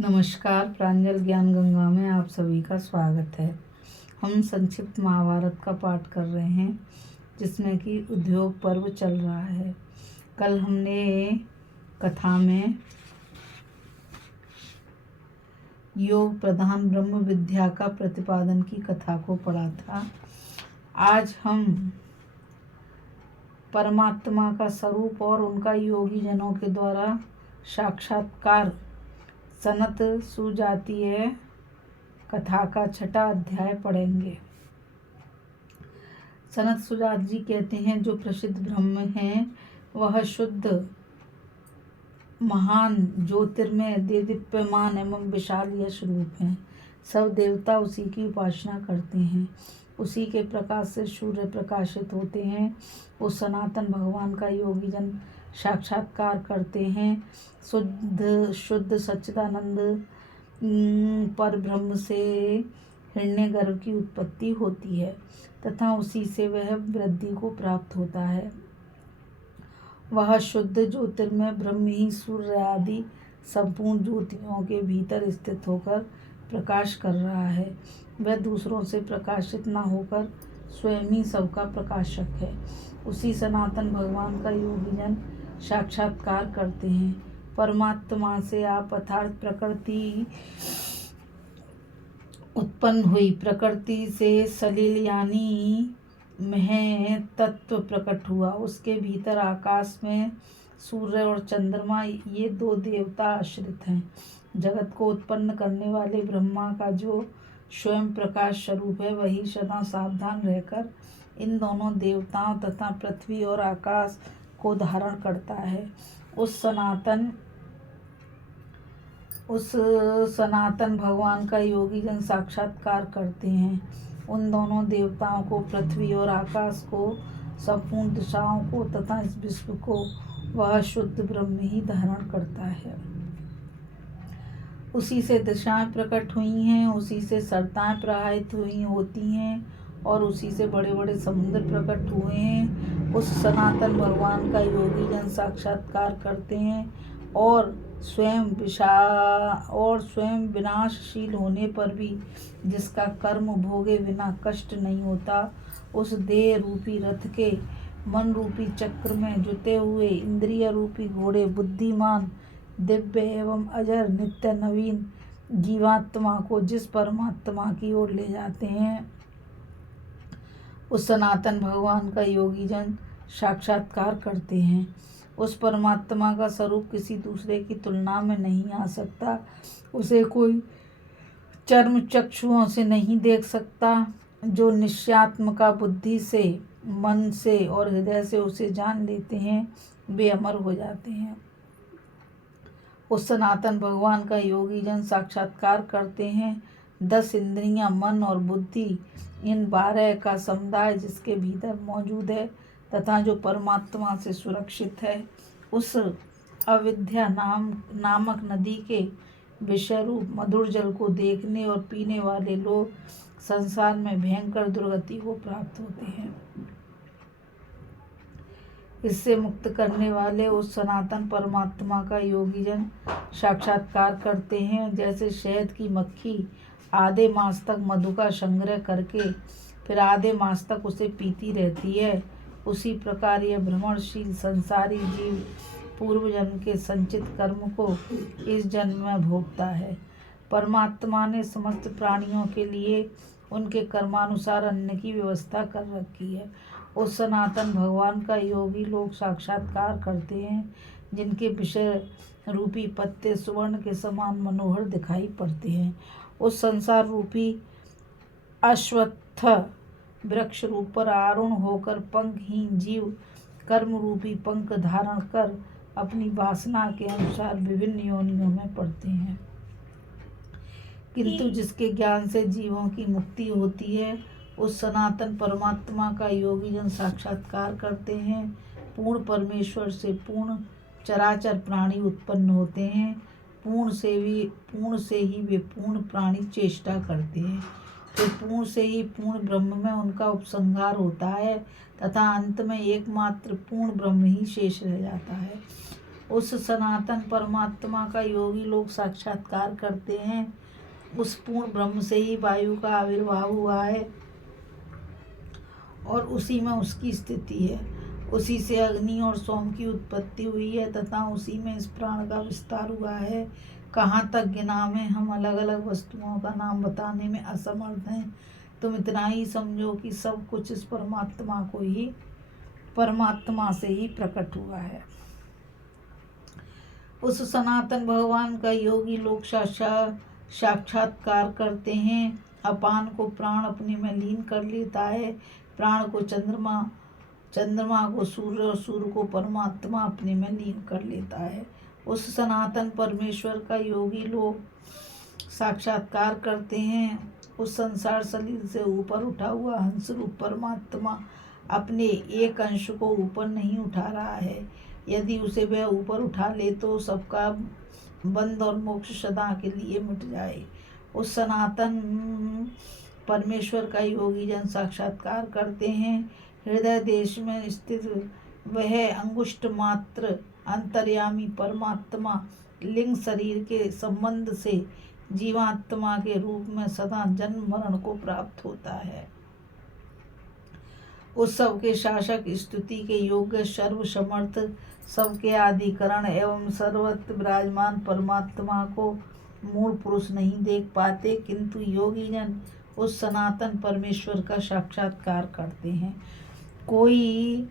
नमस्कार। प्रांजल ज्ञान गंगा में आप सभी का स्वागत है। हम संक्षिप्त महाभारत का पाठ कर रहे हैं, जिसमें कि उद्योग पर्व चल रहा है। कल हमने कथा में योग प्रधान ब्रह्म विद्या का प्रतिपादन की कथा को पढ़ा था। आज हम परमात्मा का स्वरूप और उनका योगी जनों के द्वारा साक्षात्कार सनत सुजातीय कथा का छठा अध्याय पढ़ेंगे। सनत सुजात जी कहते हैं, जो प्रसिद्ध ब्रह्म हैं वह शुद्ध महान ज्योतिर्मय दीप्यमान एवं विशाल यश रूप हैं। सब देवता उसी की उपासना करते हैं। उसी के प्रकाश से सूर्य प्रकाशित होते हैं। उस सनातन भगवान का योगी जन साक्षात्कार करते हैं। शुद्ध सच्चिदानंद पर ब्रह्म से हिरण्यगर्भ की उत्पत्ति होती है तथा उसी से वह वृद्धि को प्राप्त होता है। वह शुद्ध ज्योतिर्मय ब्रह्म ही सूर्य आदि संपूर्ण ज्योतियों के भीतर स्थित होकर प्रकाश कर रहा है। वह दूसरों से प्रकाशित न होकर स्वयं ही सबका प्रकाशक है। उसी सनातन भगवान का योगी जन साक्षात्कार करते हैं। परमात्मा से आप अर्थात प्रकृति उत्पन्न हुई। प्रकृति से सलिल यानी मह तत्व प्रकट हुआ। उसके भीतर आकाश में सूर्य और चंद्रमा ये दो देवता आश्रित हैं। जगत को उत्पन्न करने वाले ब्रह्मा का जो स्वयं प्रकाश स्वरूप है, वही सदा सावधान रहकर इन दोनों देवताओं तथा पृथ्वी और आकाश को धारण करता है। उस सनातन भगवान का योगी जन साक्षात्कार करते हैं। उन दोनों देवताओं को, पृथ्वी और आकाश को, संपूर्ण दिशाओं को तथा इस विश्व को वह शुद्ध ब्रह्म ही धारण करता है। उसी से दिशाएं प्रकट हुई हैं, उसी से सरताएं प्रवाहित हुई होती हैं और उसी से बड़े बड़े समुद्र प्रकट हुए हैं। उस सनातन भगवान का योगी जन साक्षात्कार करते हैं और स्वयं विनाशशील होने पर भी जिसका कर्म भोगे बिना कष्ट नहीं होता, उस देह रूपी रथ के मन रूपी चक्र में जुते हुए इंद्रिय रूपी घोड़े बुद्धिमान दिव्य एवं अजर नित्य नवीन जीवात्मा को जिस परमात्मा की ओर ले जाते हैं, उस सनातन भगवान का योगी जन साक्षात्कार करते हैं। उस परमात्मा का स्वरूप किसी दूसरे की तुलना में नहीं आ सकता। उसे कोई चर्म चक्षुओं से नहीं देख सकता। जो निश्चयात्मका बुद्धि से, मन से और हृदय से उसे जान लेते हैं, वे अमर हो जाते हैं। उस सनातन भगवान का योगी जन साक्षात्कार करते हैं। 10 इंद्रियां, मन और बुद्धि, इन 12 का समुदाय जिसके भीतर मौजूद है तथा जो परमात्मा से सुरक्षित है, उस अविद्या नामक नदी के विषय रूप मधुर जल को देखने और पीने वाले लोग संसार में भयंकर दुर्गति को प्राप्त होते हैं। इससे मुक्त करने वाले उस सनातन परमात्मा का योगी जन साक्षात्कार करते हैं। जैसे शहद की मक्खी आधे मास तक मधु का संग्रह करके फिर आधे मास तक उसे पीती रहती है, उसी प्रकार यह भ्रमणशील संसारी जीव पूर्व जन्म के संचित कर्म को इस जन्म में भोगता है। परमात्मा ने समस्त प्राणियों के लिए उनके कर्मानुसार अन्न की व्यवस्था कर रखी है। उस सनातन भगवान का योगी लोग साक्षात्कार करते हैं, जिनके विषय रूपी पत्ते सुवर्ण के समान मनोहर दिखाई पड़ते हैं। उस संसार रूपी अश्वत्थ वृक्ष रूप पर आरूढ़ होकर पंखहीन जीव कर्म रूपी पंख धारण कर अपनी वासना के अनुसार विभिन्न योनियों में पड़ते हैं। किंतु जिसके ज्ञान से जीवों की मुक्ति होती है, उस सनातन परमात्मा का योगी जन साक्षात्कार करते हैं। पूर्ण परमेश्वर से पूर्ण चराचर प्राणी उत्पन्न होते हैं। पूर्ण से ही वे पूर्ण प्राणी चेष्टा करते हैं। फिर पूर्ण से ही पूर्ण ब्रह्म में उनका उपसंहार होता है तथा अंत में एकमात्र पूर्ण ब्रह्म ही शेष रह जाता है। उस सनातन परमात्मा का योगी लोग साक्षात्कार करते हैं। उस पूर्ण ब्रह्म से ही वायु का आविर्भाव हुआ है और उसी में उसकी स्थिति है। उसी से अग्नि और सोम की उत्पत्ति हुई है तथा उसी में इस प्राण का विस्तार हुआ है। कहाँ तक गिनावें, हम अलग अलग वस्तुओं का नाम बताने में असमर्थ हैं। तुम इतना ही समझो कि सब कुछ इस परमात्मा से ही प्रकट हुआ है। उस सनातन भगवान का योगी लोग साक्षात्कार करते हैं। अपान को प्राण अपने में लीन कर लेता है, प्राण को चंद्रमा, चंद्रमा को सूर्य और सूर्य को परमात्मा अपने में लीन कर लेता है। उस सनातन परमेश्वर का योगी लोग साक्षात्कार करते हैं। उस संसार सलील से ऊपर उठा हुआ हंस रूप परमात्मा अपने एक अंश को ऊपर नहीं उठा रहा है। यदि उसे वह ऊपर उठा ले तो सबका बंध और मोक्ष सदा के लिए मिट जाए। उस सनातन परमेश्वर का योगी जन साक्षात्कार करते हैं। हृदय देश में स्थित वह अंगुष्ठ मात्र अंतर्यामी परमात्मा लिंग शरीर के संबंध से जीवात्मा के रूप में सदा जन्म मरण को प्राप्त होता है। उस सबके शासक, स्तुति के योग्य, सर्व समर्थ, सबके आदिकरण एवं सर्वत्र विराजमान परमात्मा को मूल पुरुष नहीं देख पाते, किंतु योगी जन उस सनातन परमेश्वर का साक्षात्कार करते हैं। कोई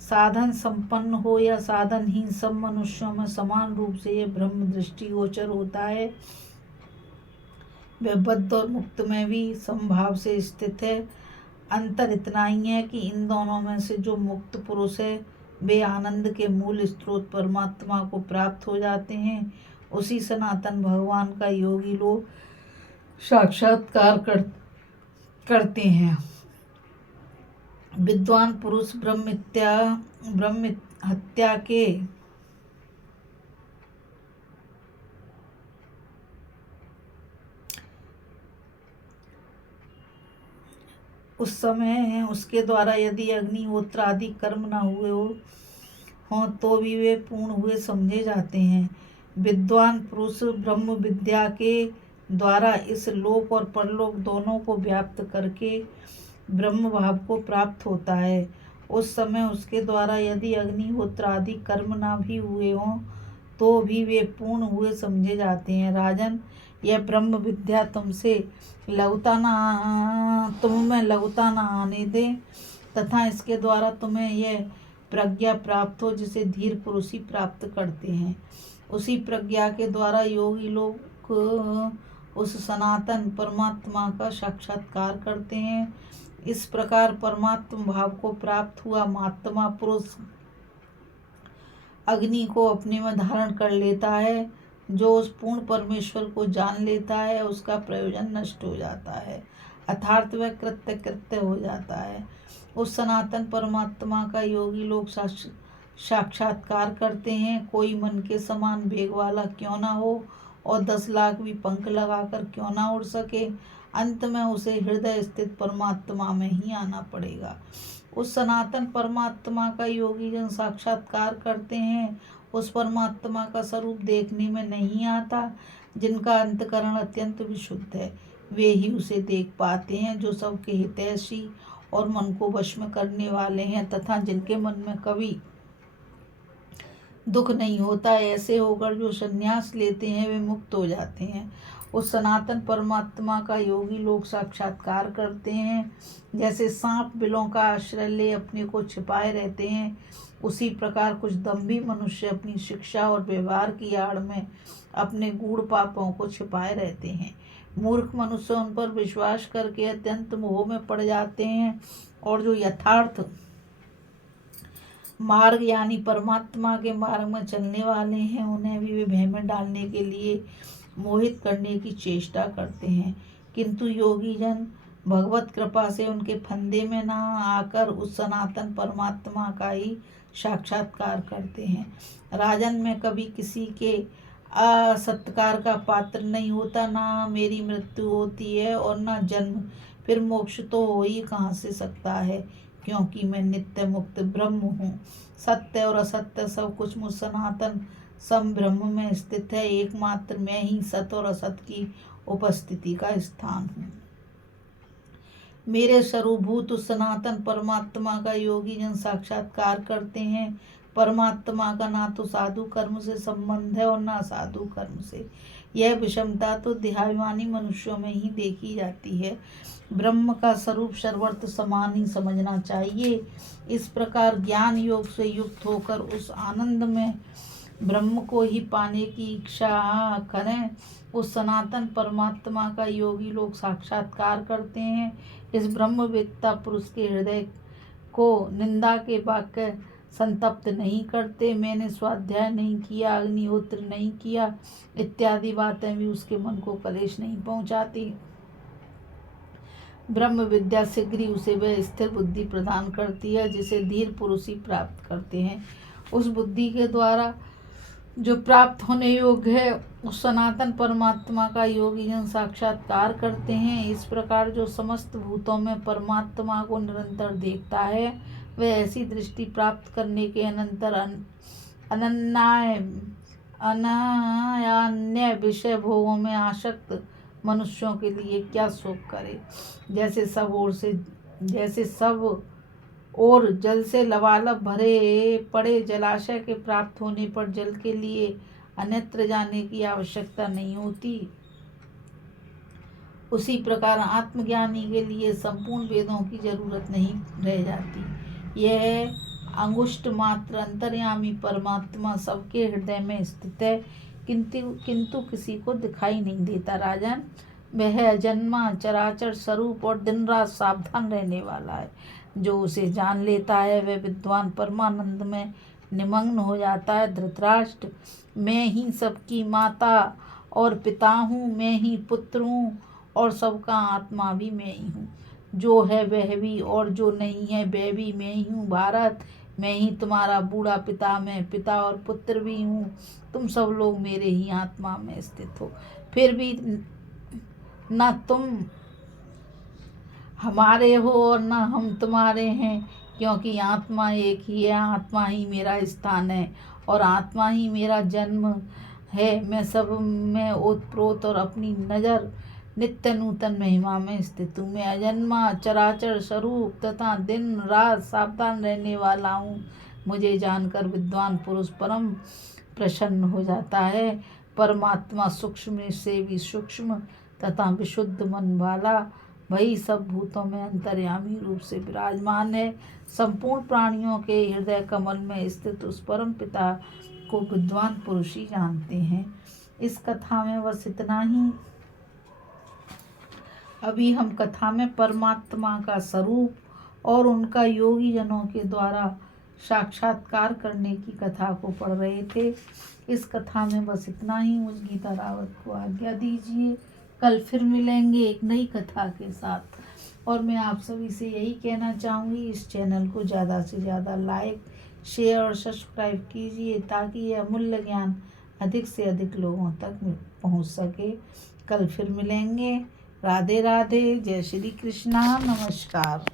साधन संपन्न हो या साधनहीन, सब मनुष्यों में समान रूप से यह ब्रह्म दृष्टि गोचर होता है। वह बद्ध और मुक्त में भी समभाव से स्थित है। अंतर इतना ही है कि इन दोनों में से जो मुक्त पुरुष है वे आनंद के मूल स्रोत परमात्मा को प्राप्त हो जाते हैं। उसी सनातन भगवान का योगी लोग साक्षात्कार करते हैं। विद्वान पुरुष ब्रह्म हत्या के उस समय उसके द्वारा यदि अग्निहोत्र आदि कर्म न हुए हों तो भी वे पूर्ण हुए समझे जाते हैं। विद्वान पुरुष ब्रह्म विद्या के द्वारा इस लोक और परलोक दोनों को व्याप्त करके ब्रह्म भाव को प्राप्त होता है। उस समय उसके द्वारा यदि अग्निहोत्र आदि कर्म न भी हुए हों तो भी वे पूर्ण हुए समझे जाते हैं। राजन, यह ब्रह्म विद्या तुमसे लघुता न आने दे तथा इसके द्वारा तुम्हें यह प्रज्ञा प्राप्त हो जिसे धीर पुरुष ही प्राप्त करते हैं। उसी प्रज्ञा के द्वारा योगी लोग उस सनातन परमात्मा का साक्षात्कार करते हैं। इस प्रकार परमात्मा भाव को प्राप्त हुआ महात्मा पुरुष अग्नि को अपने में धारण कर लेता है। जो उस पूर्ण परमेश्वर को जान लेता है उसका प्रयोजन नष्ट हो जाता है, अर्थात वह कृत्य हो जाता है। उस सनातन परमात्मा का योगी लोग साक्षात्कार करते हैं। कोई मन के समान वेग वाला क्यों ना हो और 10 लाख भी पंख लगाकर क्यों ना उड़ सके, अंत में उसे हृदय स्थित परमात्मा में ही आना पड़ेगा। उस सनातन परमात्मा का योगी जन साक्षात्कार करते हैं। उस परमात्मा का स्वरूप देखने में नहीं आता। जिनका अंतकरण अत्यंत विशुद्ध है वे ही उसे देख पाते हैं। जो सबके हितैषी और मन को वश में करने वाले हैं तथा जिनके मन में कभी दुख नहीं होता, ऐसे होकर जो संन्यास लेते हैं वे मुक्त हो जाते हैं। उस सनातन परमात्मा का योगी लोग साक्षात्कार करते हैं। जैसे सांप बिलों का आश्रय ले अपने को छिपाए रहते हैं, उसी प्रकार कुछ दम्भी मनुष्य अपनी शिक्षा और व्यवहार की आड़ में अपने गूढ़ पापों को छिपाए रहते हैं। मूर्ख मनुष्य उन पर विश्वास करके अत्यंत मोह में पड़ जाते हैं और जो यथार्थ मार्ग यानी परमात्मा के मार्ग में चलने वाले हैं उन्हें भी वे भय में डालने के लिए मोहित करने की चेष्टा करते हैं। किंतु योगी जन भगवत कृपा से उनके फंदे में ना आकर उस सनातन परमात्मा का ही साक्षात्कार करते हैं। राजन, मैं कभी किसी के असत्कार का पात्र नहीं होता, ना मेरी मृत्यु होती है और ना जन्म, फिर मोक्ष तो हो ही कहाँ से सकता है। क्योंकि मैं नित्य मुक्त ब्रह्म हूँ। सत्य और असत्य सब कुछ मुझ सनातन सम ब्रह्म में स्थित है। एकमात्र मैं ही सत और असत की उपस्थिति का स्थान हूँ। मेरे स्वरूपभूत उस सनातन परमात्मा का योगी जन साक्षात्कार करते हैं। परमात्मा का ना तो साधु कर्म से संबंध है और ना साधु कर्म से। यह विषमता तो देहाभिमानी मनुष्यों में ही देखी जाती है। ब्रह्म का स्वरूप सर्वत्र समान ही समझना चाहिए। इस प्रकार ज्ञान योग से युक्त होकर उस आनंद में ब्रह्म को ही पाने की इच्छा करें। उस सनातन परमात्मा का योगी लोग साक्षात्कार करते हैं। इस ब्रह्मवेत्ता पुरुष के हृदय को निंदा के वाक्य संतप्त नहीं करते। मैंने स्वाध्याय नहीं किया, अग्निहोत्र नहीं किया इत्यादि बातें भी उसके मन को कलेश नहीं पहुंचाती। ब्रह्म विद्या शीघ्र ही उसे वह स्थिर बुद्धि प्रदान करती है जिसे धीर पुरुष ही प्राप्त करते हैं। उस बुद्धि के द्वारा जो प्राप्त होने योग्य है उस सनातन परमात्मा का योगी जन साक्षात्कार करते हैं। इस प्रकार जो समस्त भूतों में परमात्मा को निरंतर देखता है वह ऐसी दृष्टि प्राप्त करने के अनंतर अनायान्य विषय भोगों में आसक्त मनुष्यों के लिए क्या शोक करे। जैसे सब और जल से लबालब भरे पड़े जलाशय के प्राप्त होने पर जल के लिए अन्यत्र जाने की आवश्यकता नहीं होती, उसी प्रकार आत्मज्ञानी के लिए संपूर्ण वेदों की जरूरत नहीं रह जाती। यह अंगुष्ठ मात्र अंतर्यामी परमात्मा सबके हृदय में स्थित है, किंतु किसी को दिखाई नहीं देता। राजन, वह अजन्मा चराचर स्वरूप और दिन रात सावधान रहने वाला है। जो उसे जान लेता है वह विद्वान परमानंद में निमग्न हो जाता है। धृतराष्ट्र, मैं ही सबकी माता और पिता हूँ, मैं ही पुत्र हूँ और सबका आत्मा भी मैं ही हूँ। जो है वह भी और जो नहीं है वह भी मैं ही हूँ। भारत, मैं ही तुम्हारा बूढ़ा पिता, मैं पिता और पुत्र भी हूँ। तुम सब लोग मेरे ही आत्मा में स्थित हो, फिर भी न तुम हमारे हो और न हम तुम्हारे हैं, क्योंकि आत्मा एक ही है। आत्मा ही मेरा स्थान है और आत्मा ही मेरा जन्म है। मैं सब में ओतप्रोत और अपनी नज़र नित्य नूतन महिमा में स्थित हूँ। मैं अजन्मा चराचर स्वरूप तथा दिन रात सावधान रहने वाला हूँ। मुझे जानकर विद्वान पुरुष परम प्रसन्न हो जाता है। परमात्मा सूक्ष्म से भी सूक्ष्म तथा विशुद्ध मन वाला वही सब भूतों में अंतर्यामी रूप से विराजमान है। संपूर्ण प्राणियों के हृदय कमल में स्थित उस परम पिता को विद्वान पुरुष ही जानते हैं। इस कथा में बस इतना ही। अभी हम कथा में परमात्मा का स्वरूप और उनका योगी जनों के द्वारा साक्षात्कार करने की कथा को पढ़ रहे थे। इस कथा में बस इतना ही। मुझ गीता रावत को आज्ञा दीजिए। कल फिर मिलेंगे एक नई कथा के साथ। और मैं आप सभी से यही कहना चाहूँगी, इस चैनल को ज़्यादा से ज़्यादा लाइक, शेयर और सब्सक्राइब कीजिए ताकि यह अमूल्य ज्ञान अधिक से अधिक लोगों तक पहुँच सके। कल फिर मिलेंगे। राधे राधे। जय श्री कृष्णा। नमस्कार।